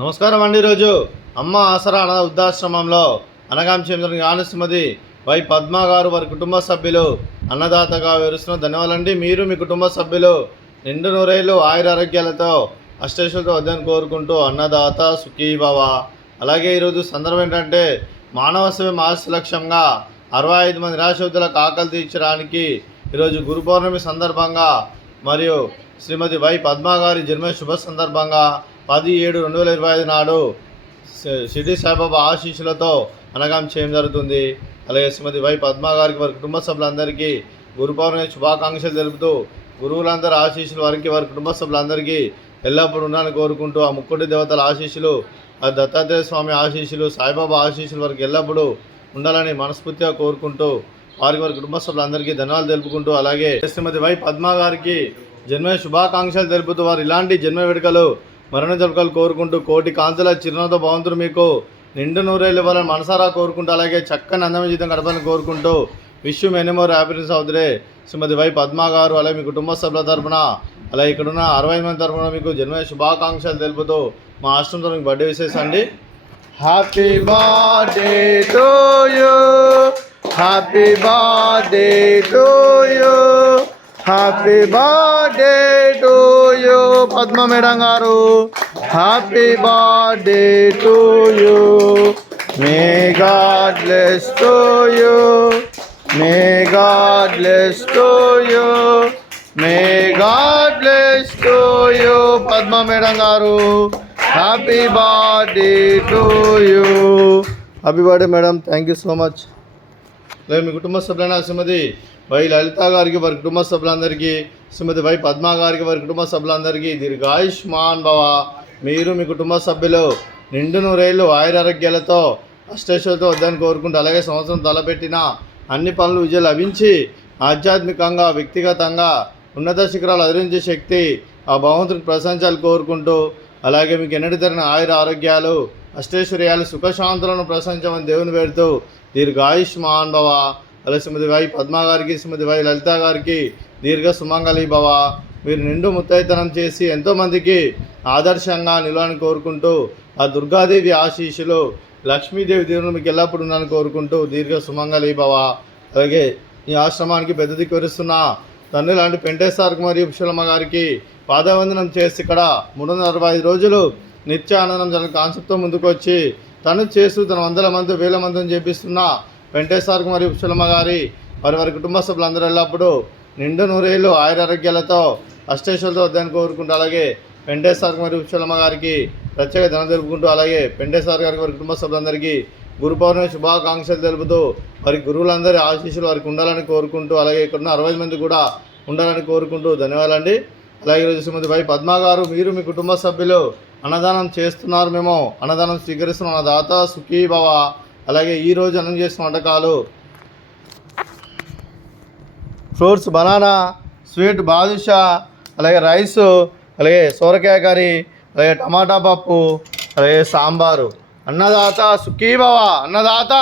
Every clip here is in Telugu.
నమస్కారం అండి. ఈరోజు అమ్మ ఆసరా అనాథ వృద్ధాశ్రమంలో అనగాం శ్రీమతి శ్రీమతి వై పద్మ గారు వారి కుటుంబ సభ్యులు అన్నదాతగా వివరిస్తున్న ధన్యవాదాలండి. మీరు మీ కుటుంబ సభ్యులు నిండు నూరేళ్ళు ఆయురారోగ్యాలతో అష్టైశ్వర్యాలతో వద్దని కోరుకుంటూ అన్నదాత సుఖీభవ. అలాగే ఈరోజు సందర్భం ఏంటంటే మానవ సేవ మాస లక్ష్యంగా 65 మంది నిరాశ్రితులకు ఆకలి తీర్చడానికి ఈరోజు గురు పౌర్ణమి సందర్భంగా మరియు శ్రీమతి వై పద్మ గారి జన్మ శుభ సందర్భంగా 10/7/2025 నాడు షిరిడి సాయిబాబా ఆశీస్సులతో అనగాం చేయడం జరుగుతుంది. అలాగే శ్రీమతి వై పద్మ గారికి వారి కుటుంబ సభ్యులందరికీ గురు పౌర్ణమి శుభాకాంక్షలు తెలుపుతూ గురువులందరి ఆశీస్సులు వారికి వారి కుటుంబ సభ్యులందరికీ ఎల్లప్పుడూ ఉండాలని కోరుకుంటూ ఆ ముక్కోటి దేవతల ఆశీస్సులు, ఆ దత్తాత్రేయ స్వామి ఆశీస్సులు, సాయిబాబా ఆశీస్సులు వారికి ఎల్లప్పుడూ ఉండాలని మనస్ఫూర్తిగా కోరుకుంటూ వారికి వారి కుటుంబ సభ్యులందరికీ ధన్యవాదాలు తెలుపుకుంటూ అలాగే శ్రీమతి వై పద్మ గారికి జన్మ శుభాకాంక్షలు తెలుపుతూ వారు ఇలాంటి జన్మ వేడుకలు మరణ జరుపుకలు కోరుకుంటూ కోటి కాంతుల చిరునవ్వుతో భగవంతుడు మీకు నిండు నూరేళ్ళు ఇవ్వాలని మనసారా కోరుకుంటూ అలాగే చక్కని అందమైన జీవితం గడపాలని కోరుకుంటూ విష్ మెనీ మోర్ హ్యాపీనెస్ అవుతురే శ్రీమతి వై పద్మ గారు అలాగే మీ కుటుంబ సభ్యుల తరఫున అలాగే ఇక్కడున్న 60 మంది తరఫున మీకు జన్మ శుభాకాంక్షలు తెలుపుతూ మా ఆశ్రమంతో మీకు బర్త్డే విశేష అండి. Happy birthday to you, happy birthday to you, happy birthday to you Padma madam garu. Happy birthday to you, may God bless to you, may God bless to you, may God bless to you Padma madam garu. Happy birthday to you. Happy birthday madam, thank you so much. అలాగే మీ కుటుంబ సభ్యులైన శ్రీమతి వై లలిత గారికి వారి కుటుంబ సభ్యులందరికీ, శ్రీమతి వై పద్మ గారికి వారి కుటుంబ సభ్యులందరికీ దీర్ఘాయుష్మాన్ భవ. మీరు మీ కుటుంబ సభ్యులు నిండు నూరేళ్ళు ఆయురారోగ్యాలతో అష్టైశ్వర్యాలతో వద్దని కోరుకుంటూ అలాగే సంవత్సరం తలపెట్టిన అన్ని పనులు విజయం లభించి ఆధ్యాత్మికంగా వ్యక్తిగతంగా ఉన్నత శిఖరాలు అధిరించే శక్తి ఆ భగవంతుడికి ప్రశంసాలు కోరుకుంటూ అలాగే మీకు ఎన్నటి తరిన ఆయుర ఆరోగ్యాలు అష్టైశ్వర్యాలు సుఖశాంతులను ప్రశంసమని దేవుని పెడుతూ దీర్ఘాయుష్మాన్ భవ. అలాగే శ్రీమతి వై పద్మ గారికి శ్రీమతి వై లలిత గారికి దీర్ఘ సుమంగళి భవ. మీరు నిండు ముత్తైతనం చేసి ఎంతోమందికి ఆదర్శంగా నిలవాలని కోరుకుంటూ ఆ దుర్గాదేవి ఆశీస్సులు లక్ష్మీదేవి దేవుని మీకు ఎల్లప్పుడూ ఉన్నాలని కోరుకుంటూ దీర్ఘ సుమంగళి భవ. అలాగే ఈ ఆశ్రమానికి పెద్ద దిక్కు వరుస్తున్న తండ్రి లాంటి పెంటేశ్వరకు మరియు పుష్పలమ్మ గారికి పాదవందనం చేసి ఇక్కడ 365 రోజులు నిత్య ఆనందం జన కాన్సెప్ట్తో ముందుకు వచ్చి తను చేస్తూ తన 100 మంది 1000 మందిని చేపిస్తున్న వెంకటేశ్వరకు మరియు పుష్పలమ్మ గారి వారి కుటుంబ సభ్యులందరూ ఎల్లప్పుడూ నిండు నూరేళ్ళు ఆయురారోగ్యాలతో అష్టైశ్వర్యాలతో వద్దని కోరుకుంటూ అలాగే వెంకటేశ్వరకు మరియు పుష్పలమ్మ గారికి ప్రత్యేక ధనం తెలుపుకుంటూ అలాగే వెంకటేశ్వర గారికి వారి కుటుంబ సభ్యులందరికీ గురు పౌర్ణమి శుభాకాంక్షలు తెలుపుతూ వారి గురువులందరి ఆశీస్సులు వారికి ఉండాలని కోరుకుంటూ అలాగే ఇక్కడ 60 మంది కూడా ఉండాలని కోరుకుంటూ ధన్యవాదాలండి. అలాగే ఈరోజు శ్రీమతి వై పద్మ గారు మీరు మీ కుటుంబ సభ్యులు అన్నదానం చేస్తున్నారు, మేము అన్నదానం స్వీకరిస్తున్నాం. అన్నదాత సుఖీభవ. అలాగే ఈరోజు అన్నం చేసిన వంటకాలు ఫ్రూట్స్ బనానా, స్వీట్ బాదుషా, అలాగే రైసు, అలాగే సోరకాయ కర్రీ, అలాగే టమాటా పప్పు, అలాగే సాంబారు. అన్నదాత సుఖీభవ, అన్నదాత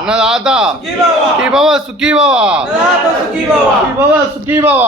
అన్నదాత సుఖీభవ, సుఖీభవ సుఖీభవ సుఖీభవ.